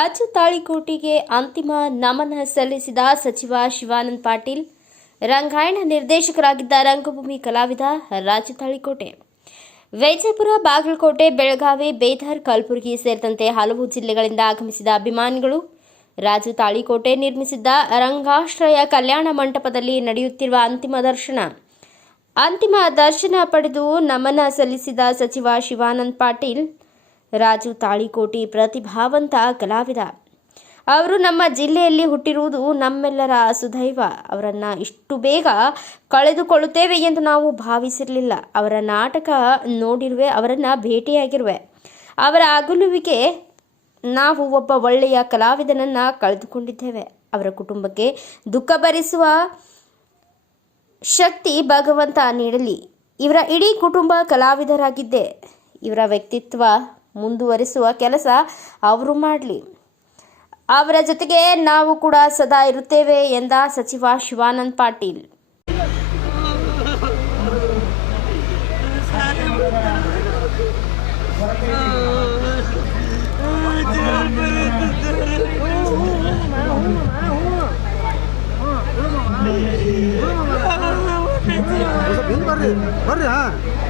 ರಾಜು ತಾಳಿಕೋಟಿಗೆ ಅಂತಿಮ ನಮನ ಸಲ್ಲಿಸಿದ ಸಚಿವ ಶಿವಾನಂದ ಪಾಟೀಲ್, ರಂಗಾಯಣ ನಿರ್ದೇಶಕರಾಗಿದ್ದ ರಂಗಭೂಮಿ ಕಲಾವಿದ ರಾಜು ತಾಳಿಕೋಟೆ. ವೈಜಯಪುರ, ಬಾಗಲಕೋಟೆ, ಬೆಳಗಾವಿ, ಬೇದರ್, ಕಲಬುರಗಿ ಸೇರಿದಂತೆ ಹಲವು ಜಿಲ್ಲೆಗಳಿಂದ ಆಗಮಿಸಿದ ಅಭಿಮಾನಿಗಳು ರಾಜು ತಾಳಿಕೋಟೆ ನಿರ್ಮಿಸಿದ್ದ ರಂಗಾಶ್ರಯ ಕಲ್ಯಾಣ ಮಂಟಪದಲ್ಲಿ ನಡೆಯುತ್ತಿರುವ ಅಂತಿಮ ದರ್ಶನ. ಅಂತಿಮ ದರ್ಶನ ಪಡೆದು ನಮನ ಸಲ್ಲಿಸಿದ ಸಚಿವ ಶಿವಾನಂದ ಪಾಟೀಲ್ ರಾಜು ತಾಳಿಕೋಟಿ ಪ್ರತಿಭಾವಂತ ಕಲಾವಿದ. ಅವರು ನಮ್ಮ ಜಿಲ್ಲೆಯಲ್ಲಿ ಹುಟ್ಟಿರುವುದು ನಮ್ಮೆಲ್ಲರ ಸುದೈವ. ಅವರನ್ನು ಇಷ್ಟು ಬೇಗ ಕಳೆದುಕೊಳ್ಳುತ್ತೇವೆ ಎಂದು ನಾವು ಭಾವಿಸಿರಲಿಲ್ಲ. ಅವರ ನಾಟಕ ನೋಡಿರುವೆ, ಅವರನ್ನು ಭೇಟಿಯಾಗಿರುವೆ. ಅವರ ಅಗಲುವಿಗೆ ನಾವು ಒಬ್ಬ ಒಳ್ಳೆಯ ಕಲಾವಿದನನ್ನ ಕಳೆದುಕೊಂಡಿದ್ದೇವೆ. ಅವರ ಕುಟುಂಬಕ್ಕೆ ದುಃಖ ಭರಿಸುವ ಶಕ್ತಿ ಭಗವಂತ ನೀಡಲಿ. ಇವರ ಇಡೀ ಕುಟುಂಬ ಕಲಾವಿದರಾಗಿದ್ದೆ. ಇವರ ವ್ಯಕ್ತಿತ್ವ ಮುಂದುವರಿಸುವ ಕೆಲಸ ಅವರು ಮಾಡಲಿ. ಅವರ ಜೊತೆಗೆ ನಾವು ಕೂಡ ಸದಾ ಇರುತ್ತೇವೆ ಎಂದ ಸಚಿವ ಶಿವಾನಂದ್ ಪಾಟೀಲ್. ಬರ್ರಿ ಹಿಂದ್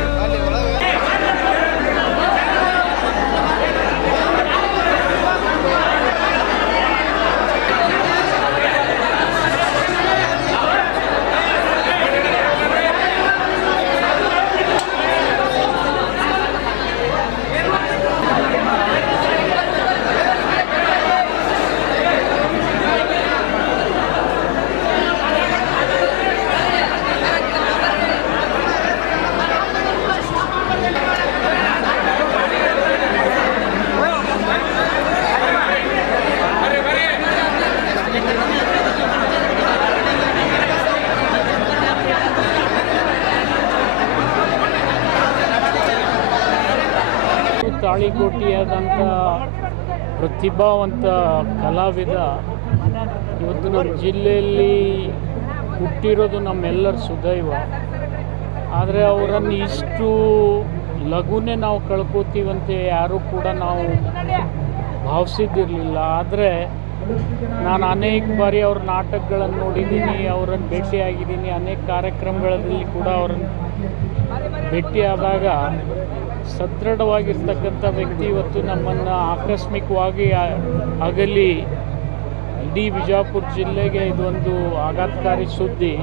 ತಾಳಿಕೋಟಿಯಾದಂಥ ಪ್ರತಿಭಾವಂತ ಕಲಾವಿದ ಇವತ್ತು ನಮ್ಮ ಜಿಲ್ಲೆಯಲ್ಲಿ ಹುಟ್ಟಿರೋದು ನಮ್ಮೆಲ್ಲರ ಸುದೈವ. ಆದರೆ ಅವರನ್ನು ಇಷ್ಟು ಲಘುನೇ ನಾವು ಕಳ್ಕೋತೀವಂತೆ ಯಾರೂ ಕೂಡ ನಾವು ಭಾವಿಸಿದ್ದಿರಲಿಲ್ಲ. ಆದರೆ ನಾನು ಅನೇಕ ಬಾರಿ ಅವ್ರ ನಾಟಕಗಳನ್ನು ನೋಡಿದ್ದೀನಿ, ಅವರನ್ನು ಭೇಟಿಯಾಗಿದ್ದೀನಿ, ಅನೇಕ ಕಾರ್ಯಕ್ರಮಗಳಲ್ಲಿ ಕೂಡ ಅವರನ್ನು ಭೇಟಿಯಾದಾಗ ಸದೃಢವಾಗಿರ್ತಕ್ಕಂಥ ವ್ಯಕ್ತಿ ಇವತ್ತು ನಮ್ಮನ್ನು ಆಕಸ್ಮಿಕವಾಗಿ ಅಗಲಿ. ಇಡೀ ಬಿಜಾಪುರ ಜಿಲ್ಲೆಗೆ ಇದೊಂದು ಆಘಾತಕಾರಿ ಸುದ್ದಿ.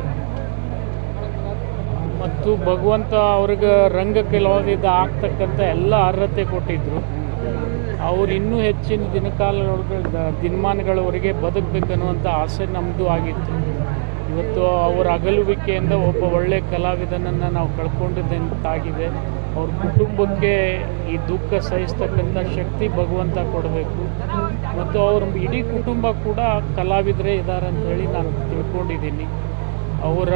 ಮತ್ತು ಭಗವಂತ ಅವ್ರಿಗೆ ರಂಗ ಕಲಾವಿದ ಆಗ್ತಕ್ಕಂಥ ಎಲ್ಲ ಅರ್ಹತೆ ಕೊಟ್ಟಿದ್ದರು ಅವ್ರು ಇನ್ನೂ ಹೆಚ್ಚಿನ ದಿನಕಾಲದೊಳಗೆ ದಿನಮಾನಗಳವರೆಗೆ ಬದುಕಬೇಕನ್ನುವಂಥ ಆಸೆ ನಮ್ಮದು ಆಗಿತ್ತು. ಇವತ್ತು ಅವರ ಅಗಲುವಿಕೆಯಿಂದ ಒಬ್ಬ ಒಳ್ಳೆಯ ಕಲಾವಿದನನ್ನು ನಾವು ಕಳ್ಕೊಂಡಿದ್ದಂತಾಗಿದೆ. ಅವ್ರ ಕುಟುಂಬಕ್ಕೆ ಈ ದುಃಖ ಸಹಿಸ್ತಕ್ಕಂಥ ಶಕ್ತಿ ಭಗವಂತ ಕೊಡಬೇಕು. ಮತ್ತು ಅವ್ರ ಇಡೀ ಕುಟುಂಬ ಕೂಡ ಕಲಾವಿದರೇ ಇದ್ದಾರೆ ಅಂತ ಹೇಳಿ ನಾನು ತಿಳ್ಕೊಂಡಿದ್ದೀನಿ. ಅವರ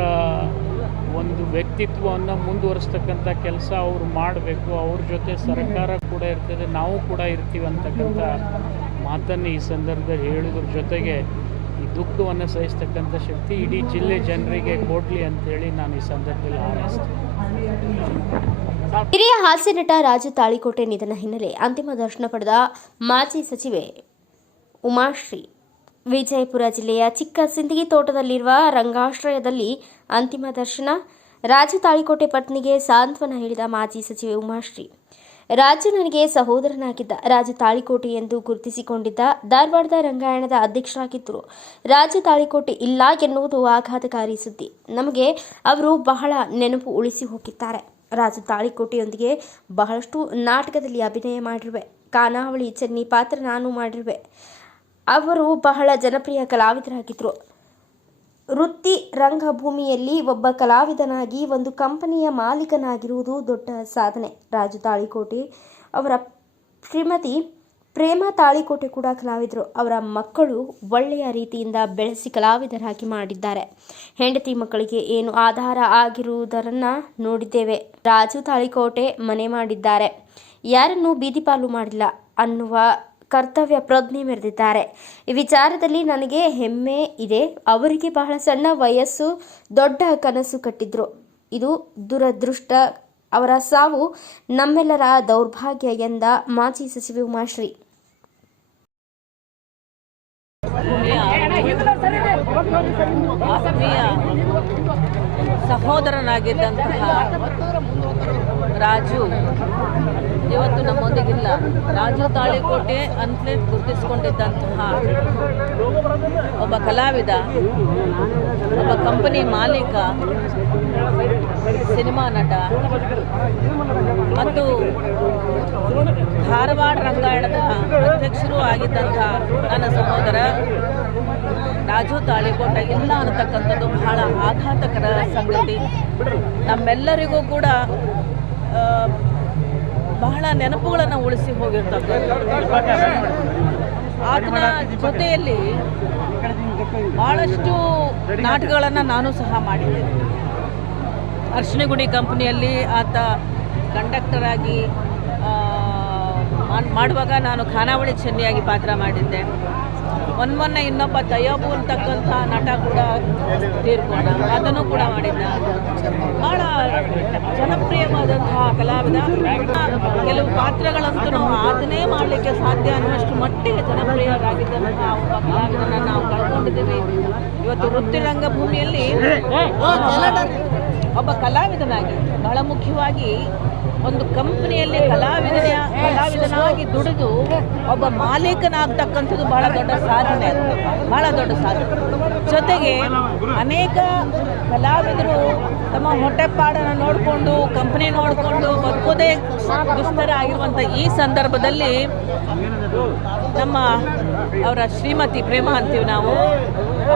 ಒಂದು ವ್ಯಕ್ತಿತ್ವವನ್ನು ಮುಂದುವರಿಸ್ತಕ್ಕಂಥ ಕೆಲಸ ಅವರು ಮಾಡಬೇಕು. ಅವ್ರ ಜೊತೆ ಸರ್ಕಾರ ಕೂಡ ಇರ್ತದೆ, ನಾವು ಕೂಡ ಇರ್ತೀವಿ ಅಂತಕ್ಕಂಥ ಮಾತನ್ನು ಈ ಸಂದರ್ಭದಲ್ಲಿ ಹೇಳೋದ್ರ. ಜೊತೆಗೆ ಈ ದುಃಖವನ್ನು ಸಹಿಸ್ತಕ್ಕಂಥ ಶಕ್ತಿ ಇಡೀ ಜಿಲ್ಲೆ ಜನರಿಗೆ ಕೊಡಲಿ ಅಂತೇಳಿ ನಾನು ಈ ಸಂದರ್ಭದಲ್ಲಿ ಹಾರೈಸ್ತೀನಿ. ಹಿರಿಯ ಹಾಸ್ಯ ನಟ ರಾಜು ತಾಳಿಕೋಟೆ ನಿಧನ ಹಿನ್ನೆಲೆ ಅಂತಿಮ ದರ್ಶನ ಪಡೆದ ಮಾಜಿ ಸಚಿವೆ ಉಮಾಶ್ರೀ. ವಿಜಯಪುರ ಜಿಲ್ಲೆಯ ಚಿಕ್ಕ ಸಿಂದಗಿ ತೋಟದಲ್ಲಿರುವ ರಂಗಾಶ್ರಯದಲ್ಲಿ ಅಂತಿಮ ದರ್ಶನ. ರಾಜು ತಾಳಿಕೋಟೆ ಪತ್ನಿಗೆ ಸಾಂತ್ವನ ಹೇಳಿದ ಮಾಜಿ ಸಚಿವೆ ಉಮಾಶ್ರೀ. ರಾಜು ನನಗೆ ಸಹೋದರನಾಗಿದ್ದ ರಾಜ ತಾಳಿಕೋಟೆ ಎಂದು ಗುರುತಿಸಿಕೊಂಡಿದ್ದ ಧಾರವಾಡದ ರಂಗಾಯಣದ ಅಧ್ಯಕ್ಷರಾಗಿದ್ದರು. ರಾಜ ತಾಳಿಕೋಟೆ ಇಲ್ಲ ಎನ್ನುವುದು ಆಘಾತಕಾರಿ ಸುದ್ದಿ. ನಮಗೆ ಅವರು ಬಹಳ ನೆನಪು ಉಳಿಸಿ ಹೋಗಿದ್ದಾರೆ. ರಾಜ ತಾಳಿಕೋಟೆಯೊಂದಿಗೆ ಬಹಳಷ್ಟು ನಾಟಕದಲ್ಲಿ ಅಭಿನಯ ಮಾಡಿರುವೆ. ಕಾನಾವಳಿ ಚೆನ್ನಿ ಪಾತ್ರ ನಾನು ಮಾಡಿರುವೆ. ಅವರು ಬಹಳ ಜನಪ್ರಿಯ ಕಲಾವಿದರಾಗಿದ್ದರು. ವೃತ್ತಿ ರಂಗಭೂಮಿಯಲ್ಲಿ ಒಬ್ಬ ಕಲಾವಿದನಾಗಿ ಒಂದು ಕಂಪನಿಯ ಮಾಲೀಕನಾಗಿರುವುದು ದೊಡ್ಡ ಸಾಧನೆ. ರಾಜು ತಾಳಿಕೋಟೆ ಅವರ ಶ್ರೀಮತಿ ಪ್ರೇಮ ತಾಳಿಕೋಟೆ ಕೂಡ ಕಲಾವಿದರು. ಅವರ ಮಕ್ಕಳು ಒಳ್ಳೆಯ ರೀತಿಯಿಂದ ಬೆಳೆಸಿ ಕಲಾವಿದರಾಗಿ ಮಾಡಿದ್ದಾರೆ. ಹೆಂಡತಿ ಮಕ್ಕಳಿಗೆ ಏನು ಆಧಾರ ಆಗಿರುವುದರನ್ನು ನೋಡಿದ್ದೇವೆ. ರಾಜು ತಾಳಿಕೋಟೆ ಮನೆ ಮಾಡಿದ್ದಾರೆ. ಯಾರನ್ನು ಬೀದಿಪಾಲು ಮಾಡಿಲ್ಲ ಅನ್ನುವ ಕರ್ತವ್ಯ ಪ್ರಜ್ಞೆ ಮೆರೆದಿದ್ದಾರೆ. ಈ ವಿಚಾರದಲ್ಲಿ ನನಗೆ ಹೆಮ್ಮೆ ಇದೆ. ಅವರಿಗೆ ಬಹಳ ಸಣ್ಣ ವಯಸ್ಸು, ದೊಡ್ಡ ಕನಸು ಕಟ್ಟಿದ್ರು. ಇದು ದುರದೃಷ್ಟ. ಅವರ ಸಾವು ನಮ್ಮೆಲ್ಲರ ದೌರ್ಭಾಗ್ಯ ಎಂದ ಮಾಜಿ ಸಚಿವೆ ಉಮಾಶ್ರೀ. ಸಹೋದರನಾಗಿದ್ದಂತಹ ರಾಜು ಇವತ್ತು ನಮ್ಮೊಂದಿಗಿಲ್ಲ. ರಾಜು ತಾಳಿಕೋಟೆ ಅಂತಲೇ ಗುರುತಿಸಿಕೊಂಡಿದ್ದಂತಹ ಒಬ್ಬ ಕಲಾವಿದ, ಒಬ್ಬ ಕಂಪನಿ ಮಾಲೀಕ, ಸಿನಿಮಾ ನಟ, ಮತ್ತು ಧಾರವಾಡ ರಂಗಾಯಣದ ಅಧ್ಯಕ್ಷರು ಆಗಿದ್ದಂತಹ ನನ್ನ ಸಹೋದರ, ರಾಜು ತಾಳಿಕೋಟ, ಇಲ್ಲ ಅನ್ನತಕ್ಕಂಥದ್ದು ಬಹಳ ಆಘಾತಕರ ಸಂಗತಿ. ನಮ್ಮೆಲ್ಲರಿಗೂ ಕೂಡ ಬಹಳ ನೆನಪುಗಳನ್ನು ಉಳಿಸಿ ಹೋಗಿರ್ತಕ್ಕಂಥದ್ದು. ಆತನ ಜೊತೆಯಲ್ಲಿ ಭಾಳಷ್ಟು ನಾಟಕಗಳನ್ನು ನಾನು ಸಹ ಮಾಡಿದ್ದೇನೆ ಅರ್ಶಿನಗುಡಿ ಕಂಪ್ನಿಯಲ್ಲಿ ಆತ ಕಂಡಕ್ಟರ್ ಆಗಿ ಮಾಡುವಾಗ ನಾನು ಖಾನಾವಳಿ ಚೆನ್ನಿಯಾಗಿ ಪಾತ್ರ ಮಾಡಿದ್ದೆ. ಮೊನ್ನೆ ಮೊನ್ನೆ ಇನ್ನೊಬ್ಬ ತಯ್ಯಬು ಅಂತಕ್ಕಂಥ ನಟ ಕೂಡ ತೀರ್ಕೊಂಡ. ಅದನ್ನು ಕೂಡ ಮಾಡಿದ್ದ. ಭಾಳ ಜನಪ್ರಿಯವಾದಂತಹ ಕಲಾವಿದ. ಕೆಲವು ಪಾತ್ರಗಳಂತೂ ಅದನ್ನೇ ಮಾಡಲಿಕ್ಕೆ ಸಾಧ್ಯ ಅನ್ನುವಷ್ಟು ಮಟ್ಟಿಗೆ ಜನಪ್ರಿಯರಾಗಿದ್ದಂತಹ ಒಬ್ಬ ಕಲಾವಿದನ ನಾವು ಕಳ್ಕೊಂಡಿದ್ದೀವಿ. ಇವತ್ತು ವೃತ್ತಿ ರಂಗಭೂಮಿಯಲ್ಲಿ ಒಬ್ಬ ಕಲಾವಿದನಾಗಿ, ಬಹಳ ಮುಖ್ಯವಾಗಿ ಒಂದು ಕಂಪನಿಯಲ್ಲಿ ಕಲಾವಿದನ ಕಲಾವಿದನಾಗಿ ದುಡಿದು ಒಬ್ಬ ಮಾಲೀಕನಾಗ್ತಕ್ಕಂಥದ್ದು ಬಹಳ ದೊಡ್ಡ ಸಾಧನೆ ಅದು. ಬಹಳ ದೊಡ್ಡ ಸಾಧನೆ. ಜೊತೆಗೆ ಅನೇಕ ಕಲಾವಿದರು ತಮ್ಮ ಹೊಟ್ಟೆಪಾಡನ್ನು ನೋಡಿಕೊಂಡು ಕಂಪನಿ ನೋಡಿಕೊಂಡು ಬದುಕೋದೇ ದುಸ್ತರ ಆಗಿರುವಂಥ ಈ ಸಂದರ್ಭದಲ್ಲಿ ನಮ್ಮ ಅವರ ಶ್ರೀಮತಿ ಪ್ರೇಮ ಅಂತೀವಿ ನಾವು.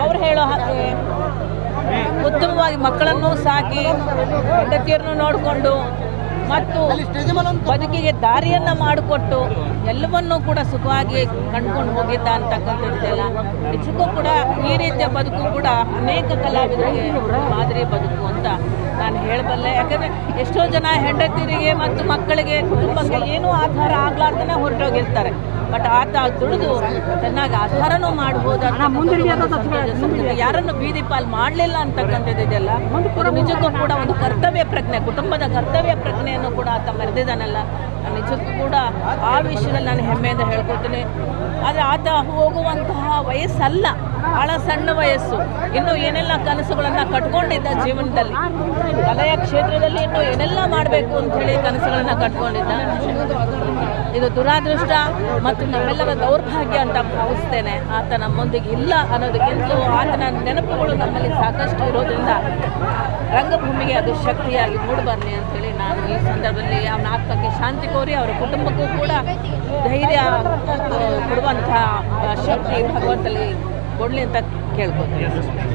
ಅವ್ರು ಹೇಳೋ ಹಾಗೆ ಉತ್ತಮವಾಗಿ ಮಕ್ಕಳನ್ನು ಸಾಕಿ ಹೆಂಡತಿಯರನ್ನು ನೋಡಿಕೊಂಡು ಮತ್ತು ಬದುಕಿಗೆ ದಾರಿಯನ್ನು ಮಾಡಿಕೊಟ್ಟು ಎಲ್ಲವನ್ನೂ ಕೂಡ ಸುಖವಾಗಿ ಕಂಡುಕೊಂಡು ಹೋಗಿದ್ದ ಅಂತಕ್ಕಂಥದ್ದೆಲ್ಲ ನಿಜಕ್ಕೂ ಕೂಡ ಈ ರೀತಿಯ ಬದುಕು ಕೂಡ ಅನೇಕ ಕಲಾವಿದರಿಗೆ ಮಾದರಿ ಬದುಕು ಅಂತ ನಾನು ಹೇಳಬಲ್ಲೆ. ಯಾಕಂದರೆ ಎಷ್ಟೋ ಜನ ಹೆಂಡತಿರಿಗೆ ಮತ್ತು ಮಕ್ಕಳಿಗೆ ಕುಟುಂಬಕ್ಕೆ ಏನೂ ಆಧಾರ ಆಗ್ಲಾರ್ದನೆ ಹೊರಟೋಗಿರ್ತಾರೆ. ಬಟ್ ಆತ ತುಳಿದು ಚೆನ್ನಾಗಿ ಆಧಾರನೂ ಮಾಡ್ಬೋದು ಯಾರನ್ನು ಬೀದಿ ಪಾಲ್ ಮಾಡಲಿಲ್ಲ ಅಂತಕ್ಕಂಥದ್ದು ಇದೆಲ್ಲ ನಿಜಕ್ಕೂ ಕೂಡ ಒಂದು ಕರ್ತವ್ಯ ಪ್ರಜ್ಞೆ ಕುಟುಂಬದ ಕರ್ತವ್ಯ ಪ್ರಜ್ಞೆಯನ್ನು ಕೂಡ ಆತ ಮೆರೆದಿದ್ದಾನಲ್ಲ. ನಿಜಕ್ಕೂ ಕೂಡ ಆ ವಿಷಯದಲ್ಲಿ ನಾನು ಹೆಮ್ಮೆಯಿಂದ ಹೇಳ್ಕೊತೀನಿ ಆದರೆ ಆತ ಹೋಗುವಂತಹ ವಯಸ್ಸಲ್ಲ. ಬಹಳ ಸಣ್ಣ ವಯಸ್ಸು. ಇನ್ನು ಏನೆಲ್ಲ ಕನಸುಗಳನ್ನು ಕಟ್ಕೊಂಡಿದ್ದ ಜೀವನದಲ್ಲಿ? ಕಲೆಯ ಕ್ಷೇತ್ರದಲ್ಲಿ ಇನ್ನು ಏನೆಲ್ಲ ಮಾಡಬೇಕು ಅಂತ ಹೇಳಿ ಕನಸುಗಳನ್ನು ಕಟ್ಕೊಂಡಿದ್ದ? ಇದು ದುರಾದೃಷ್ಟ ಮತ್ತು ನಮ್ಮೆಲ್ಲರ ದೌರ್ಭಾಗ್ಯ ಅಂತ ಭಾವಿಸ್ತೇನೆ. ಆತ ನಮ್ಮೊಂದಿಗೆ ಇಲ್ಲ ಅನ್ನೋದಕ್ಕಿಂತಲೂ ಆತನ ನೆನಪುಗಳು ನಮ್ಮಲ್ಲಿ ಸಾಕಷ್ಟು ಇರೋದ್ರಿಂದ ರಂಗಭೂಮಿಗೆ ಅದು ಶಕ್ತಿಯಾಗಿ ಮೂಡಬರಲಿ ಅಂತೇಳಿ ನಾನು ಈ ಸಂದರ್ಭದಲ್ಲಿ ಅವನ ಆತ್ಮಕ್ಕೆ ಶಾಂತಿ ಕೋರಿ ಅವರ ಕುಟುಂಬಕ್ಕೂ ಕೂಡ ಧೈರ್ಯ ಕೊಡುವಂತಹ ಶಕ್ತಿ ಭಗವಂತಲ್ಲಿ ಕೊಡಲಿ ಅಂತ ಕೇಳ್ಕೊತೀನಿ.